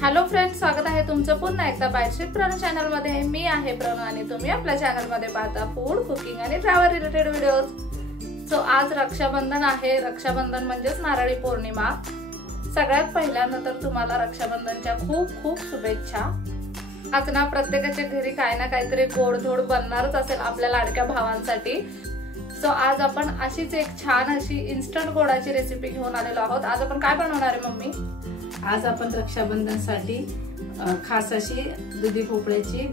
Hello friends, स्वागत आहे तुमचं पुन्हा एकदा बायशीट प्रणू चॅनल मध्ये। मी आहे प्रणू आणि तुम्ही आपल्या चॅनल मध्ये पाहता फूड, कुकिंग आणि ट्रॅव्हल रिलेटेड व्हिडिओज। सो आज रक्षाबंधन आहे। रक्षाबंधन म्हणजेच नारळी पौर्णिमा। सगळ्यात पहिल्यांदा तर तुम्हाला रक्षाबंधनच्या खूप खूप शुभेच्छा। आज ना प्रत्येकाच्या घरी काही ना काहीतरी गोडधोड बनणारच असेल आपल्या लाडक्या भावांसाठी। सो आज आपण अशीच एक छान अशी इन्स्टंट गोडाची रेसिपी घेऊन आलेलो आहोत। आज आपण काय बनवणार आहे मम्मी? आज आपण रक्षाबंधनसाठी खास अशी दुधी भोपळ्याची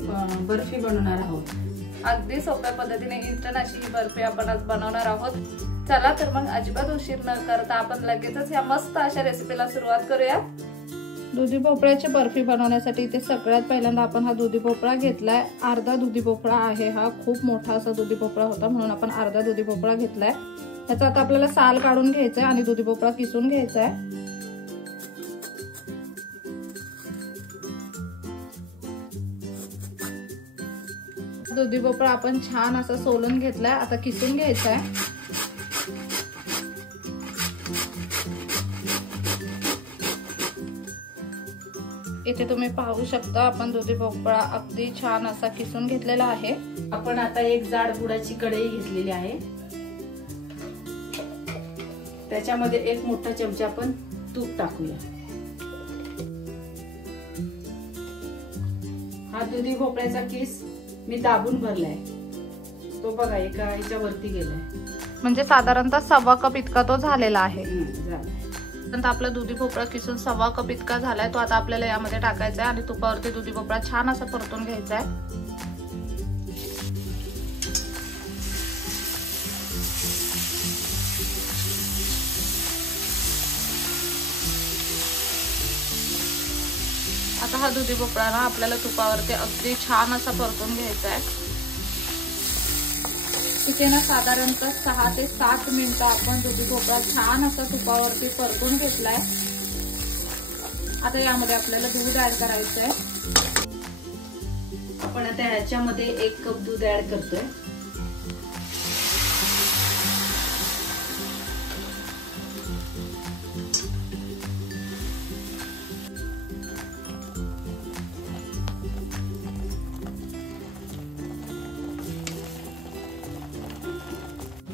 बर्फी बनवणार आहोत। अगदी सोप्या पद्धतीने इन्स्टंट अशी ही बर्फी आपण आज बनवणार आहोत। चला तर मग अजिबात उशीर न करता आपण लगेचच या मस्त अशा रेसिपीला सुरुवात करूया। दुधी भोपळ्याची बर्फी बनवण्यासाठी इथे सगळ्यात पहिल्यांदा आपण हा दुधी भोपळा घेतलाय। अर्धा दुधी भोपळा आहे हा, खूप मोठा असा दुधी भोपळा होता म्हणून आपण अर्धा दुधी भोपळा घेतलाय। त्याचा आता आपल्याला साल काढून घ्यायचा आहे आणि दुधी भोपळा किसून घ्यायचा आहे। दुधी भोपळा आपण छान असा सोलून घेतलाय, आता किसून घ्यायचा आहे। इथे तुम्ही पाहू शकता आपण दुधी भोपळा अगदी छान असा किसून घेतलेला आहे। आपण आता एक जाड गुळाची कढई घेतलेली आहे, त्याच्यामध्ये एक मोठा चमचा आपण तूप टाकूया। हा दुधी भोपळ्याचा किस मी दाबून भरलाय, तो बघा एका ह्याच्या वरती गेलाय, म्हणजे साधारणतः 1.25 कप इतका तो झालेला आहे। नंतर आपला दुधी भोपळा किसून 1.25 कप इतका झालाय, तो आता आपल्याला यामध्ये टाकायचा आहे आणि तुपावरती दुधी भोपळा छान असा परतून घ्यायचा आहे। आता हा दुधी भोपळा ना आपल्याला तुपावरती अगदी छान असा परतून घ्यायचा आहे। इथे ना साधारणतः 6 ते 7 मिनिटं आपण दुधी भोपळा छान असा तुपावरती परतून घेतलाय। आता यामध्ये आपल्याला दूध ऍड करायचं आहे। आपण आता ह्याच्यामध्ये 1 कप दूध ऍड करतोय।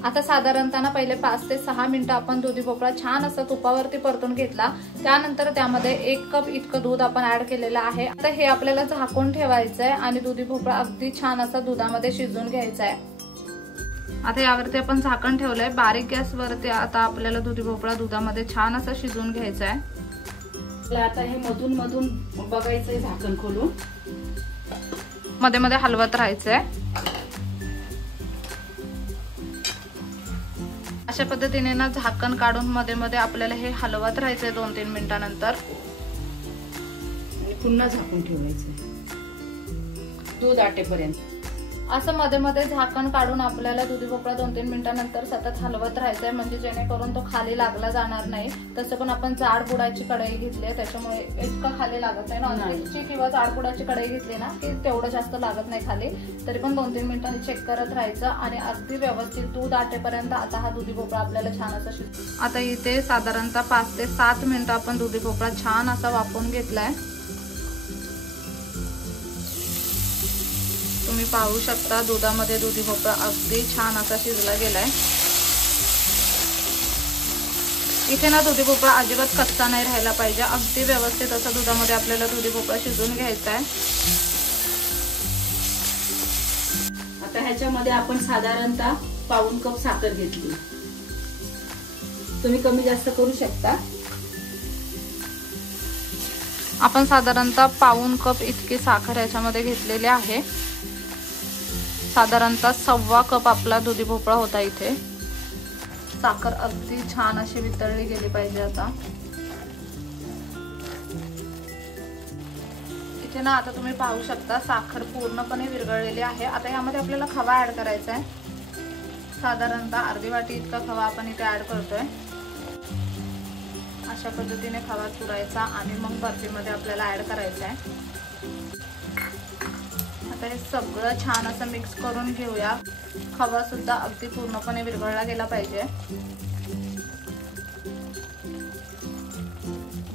आता साधारणतः पहिले 5 ते 6 मिनिटं आपण दुधी भोपळा छान असा तुपावरती परतून घेतला। त्यानंतर त्यामध्ये 1 कप इतकं दूध आपण ऍड केलेलं आहे। आता हे आपल्याला झाकून ठेवायचं आहे आणि दुधी भोपळा अगदी छान असा दुधामध्ये शिजून घ्यायचा आहे। आता यावरती आपण झाकण ठेवलंय बारीक गॅसवरती। आता आपल्याला दुधी भोपळा दुधामध्ये छान असा शिजून घ्यायचा आहे। आता हे मधून मधून बघायचंय, झाकण खोलून मध्ये मध्ये हलवत राहायचंय। अशा पद्धतीने ना झाकण काढून मध्ये मध्ये आपल्याला हे हलवत राहायचंय 2-3 मिनिटांनंतर। पुन्हा झाकून ठेवायचंय दूध आटेपर्यंत। असं मध्ये मध्ये झाकण काढून आपल्याला दुधी भोपळा 2-3 मिनिटांनंतर सतत हलवत राहायचंय, म्हणजे जेणेकरून तो खाली लागला जाणार नाही। तसं पण आपण जाड बुडाची कढई घेतली आहे त्याच्यामुळे इतकं खाली लागत नाही। नॉनस्टिकची किंवा जाड बुडाची कढई घेतली ना की तेवढं जास्त लागत नाही खाली। तरी पण 2-3 मिनिटांनी चेक करत राहायचं आणि अगदी व्यवस्थित दूध आटेपर्यंत आता हा दुधी भोपळा आपल्याला छान असा शिजतो। आता इथे साधारणतः 5 ते 7 मिनिटं आपण दुधी भोपळा छान असा वाफवून घेतलाय। तुम्ही पाहू शकता दुधामध्ये दुधी भोपळा अगदी छान असा शिजला गेलाय। इथे ना दुधी भोपळा अजिबात कच्चा नाही राहायला पाहिजे, अगदी व्यवस्थित असा दुधामध्ये आपल्याला दुधी भोपळा शिजून घ्यायचा आहे। आता ह्याच्यामध्ये आपण साधारणतः 1.25 कप साखर घेतली, तुम्ही कमी जास्त करू शकता। आपण साधारणतः 1.25 कप इतकी साखर याच्यामध्ये घेतलेली आहे। साधारणतः 1.25 कप आपला दुधी भोपळा होता। इथे साखर अगदी छान अशी वितळली गेली पाहिजे। आता इथे ना आता तुम्ही पाहू शकता साखर पूर्णपणे विरघळलेली आहे। आता यामध्ये आपल्याला खवा ऍड करायचा आहे। साधारणतः अर्धी वाटी इतका खवा आपण इथे ऍड करतोय। अशा पद्धतीने खवा चुरायचा आणि मग बर्फीमध्ये आपल्याला ऍड करायचा आहे। आता हे सगळं छान असं मिक्स करून घेऊया। खवा सुद्धा अगदी पूर्णपणे विरघळला गेला पाहिजे।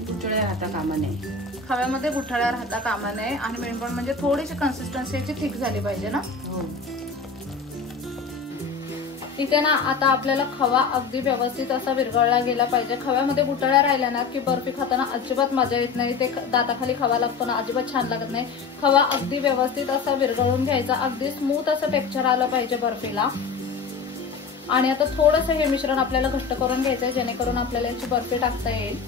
गुठळ्या राहता कामा नये। खव्यामध्ये गुठळ्या राहता कामा नये आणि मेन पॉइंट म्हणजे थोडीशी कन्सिस्टन्सी याची थिक झाली पाहिजे ना. इथे ना आता आपल्याला खवा अगदी व्यवस्थित असा विरघळला गेला पाहिजे. खव्यामध्ये गुठळ्या राहिल्या ना की बर्फी खाताना अजिबात मजा येत नाही, ते दाताखाली खवा लागतो ना, अजिबात छान लागत नाही. खवा अगदी व्यवस्थित असा विरघळून घ्यायचा, अगदी स्मूथ असं टेक्स्चर आलं पाहिजे बर्फीला. आणि आता थोडंसं हे मिश्रण आपल्याला घट्ट करून घ्यायचंय जेणेकरून आपल्याला याची बर्फी टाकता येईल.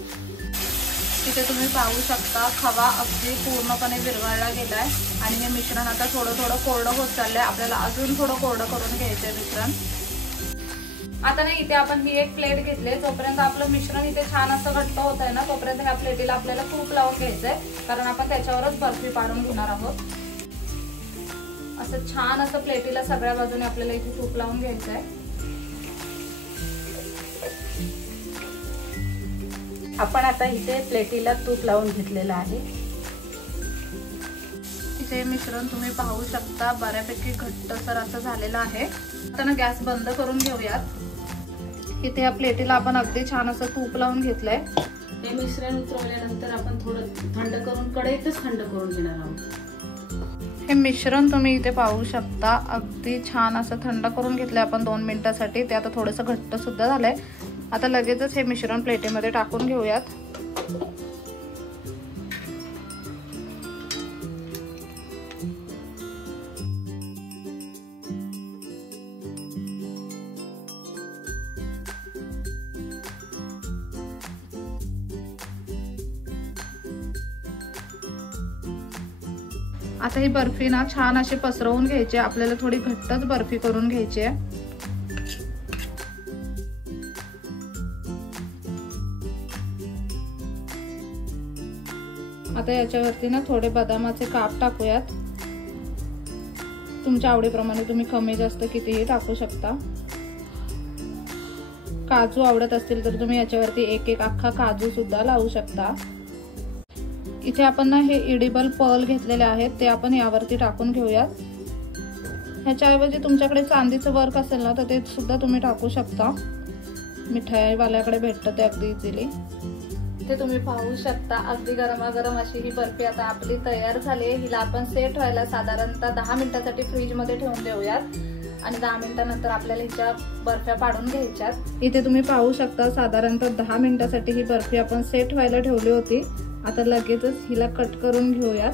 इथे तुम्ही पाहू शकता खवा अगदी पूर्णपणे विरघळला गेलाय आणि हे मिश्रण आता थोडं थोडं कोरडं होत चाललंय. आपल्याला अजून थोडं कोरडं करून घ्यायचंय मिश्रण. आता ना इथे आपण ही एक प्लेट घेतली, जोपर्यंत आपलं मिश्रण इथे छान असं घट्ट होत आहे ना तोपर्यंत ह्या प्लेटीला आपल्याला तूप लावून घ्यायचंय, कारण आपण त्याच्यावरच बर्फी पाडून घेणार आहोत. असं छान असं प्लेटीला सगळ्या बाजूने आपल्याला इथे तूप लावून घ्यायचंय. आपण आता इथे प्लेटीला तूप लावून घेतलेलं आहे. इथे मिश्रण तुम्ही पाहू शकता बऱ्यापैकी घट्टसर असं झालेलं आहे. आता ना गॅस बंद करून घेऊयात. इथे या प्लेटीला आपण अगदी छान असं तूप लावून घेतलंय. हे मिश्रण उतरवल्यानंतर आपण थोडं थंड करून कढईतच थंड करून घेणार आहोत. हे मिश्रण तुम्ही इथे पाहू शकता अगदी छान असं थंड करून घेतलंय आपण 2 मिनिटांसाठी. ते आता थोडंसं घट्ट सुद्धा झालंय. आता लगेचच हे मिश्रण प्लेटीमध्ये टाकून घेऊयात. आता ही बर्फी ना छान अशी पसरवून घ्यायची. आपल्याला थोडी घट्टच बर्फी करून घ्यायची आहे. आता याच्यावरती ना थोडे बदामाचे काप टाकूयात. तुमच्या आवडीप्रमाणे तुम्ही कमी जास्त कितीही टाकू शकता. काजू आवडत असतील तर तुम्ही याच्यावरती एक एक अख्खा काजू सुद्धा लावू शकता. इथे आपण ना हे एडिबल पर्ल घेतलेले आहेत ते आपण यावरती टाकून घेऊयात. ह्याच्याऐवजी तुमच्याकडे चांदीचं वर्क असेल ना तर ते सुद्धा तुम्ही टाकू शकता. मिठाईवाल्याकडे भेटतं ते अगदी इझिली. इथे तुम्ही पाहू शकता अगदी गरमागरम अशी ही बर्फी आता आपली तयार झाली आहे. हिला आपण सेट व्हायला साधारणतः 10 मिनिटांसाठी फ्रीज मध्ये ठेवून देऊयात आणि 10 मिनिटांनंतर आपल्याला हिच्या बर्फ्या पाडून घ्यायच्यात. इथे तुम्ही पाहू शकता साधारणतः 10 मिनिटांसाठी ही बर्फी आपण सेट व्हायला ठेवली होती. आता लगेचच हिला कट करून घेऊयात.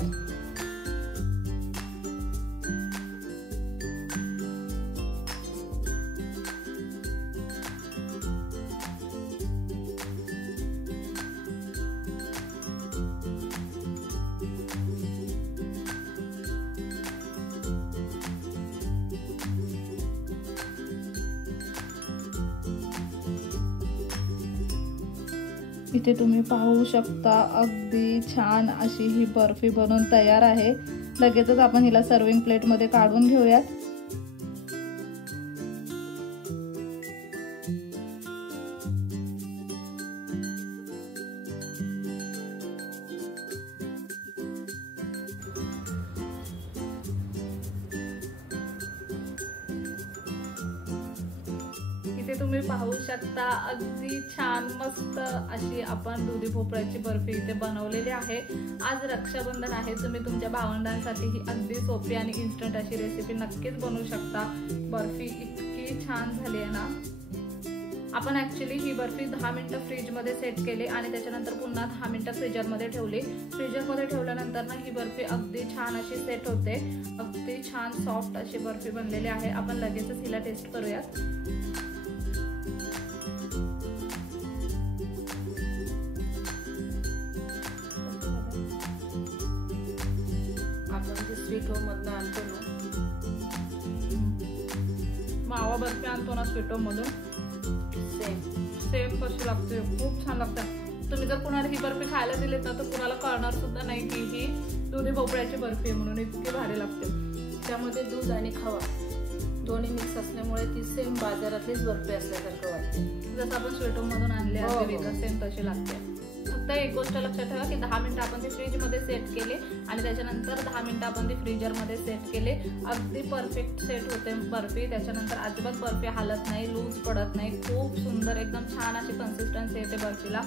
इथे तुम्ही पाहू शकता अगदी छान अशी ही बर्फी बनवून तयार आहे. लगेचच आपण हिला सर्विंग प्लेट मध्ये काढून घेऊयात. इथे तुम्ही पाहू शकता अगदी छान मस्त अशी आपण दुधी भोपळ्याची बर्फी इथे बनवलेली आहे. आज रक्षाबंधन आहे. तुम्ही तुमच्या भावंडांसाठी ही अगदी सोपी आणि इन्स्टंट अशी रेसिपी नक्कीच बनवू शकता. बर्फी इतकी छान झाली आहे ना. आपण ऍक्च्युली ही बर्फी 10 मिनिटं फ्रीजमध्ये सेट केली आणि त्याच्यानंतर पुन्हा 10 मिनिटं फ्रीजरमध्ये ठेवली. फ्रीजरमध्ये ठेवल्यानंतर ना ही बर्फी अगदी छान अशी सेट होते. अगदी छान सॉफ्ट अशी बर्फी बनलेली आहे. आपण लगेचच हिला टेस्ट करूयात. स्वीट होम मधून आणतो ना, मावा बर्फी आणतो ना स्वीट होम मधून, सेम कशी लागते. खूप छान लागते. तुम्ही जर कुणाला ही बर्फी खायला दिलीत ना तर कुणाला कळणार सुद्धा नाही की ही दुधी भोपळ्याची बर्फी आहे म्हणून. इतकी भारी लागते. त्यामध्ये दूध आणि खवा दोन्ही मिक्स असल्यामुळे ती सेम बाजारातलीच बर्फी असल्यासारखं वाटते. जसं आपण स्वीट होम मधून आणले सेम तशी लागते. फक्त एक गोष्ट लक्षात ठेवा की 10 मिनिटं आपण ती फ्रीजमध्ये सेट केले आणि त्याच्यानंतर 10 मिनिटं आपण ती फ्रीजरमध्ये सेट केले. अगदी परफेक्ट सेट होते बर्फी. त्याच्यानंतर अजिबात बर्फी हालत नाही, लूज पडत नाही. खूप सुंदर एकदम छान अशी कन्सिस्टन्सी येते बर्फीला.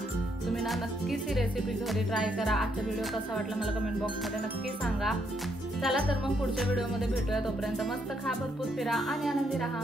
तुम्ही ना नक्कीच ही रेसिपी घरी ट्राय करा. आजचा व्हिडिओ कसा वाटला मला कमेंट बॉक्समध्ये नक्की सांगा. चला तर मग पुढच्या व्हिडिओमध्ये भेटूया. तोपर्यंत मस्त खा, भरपूर फिरा आणि आनंदी राहा.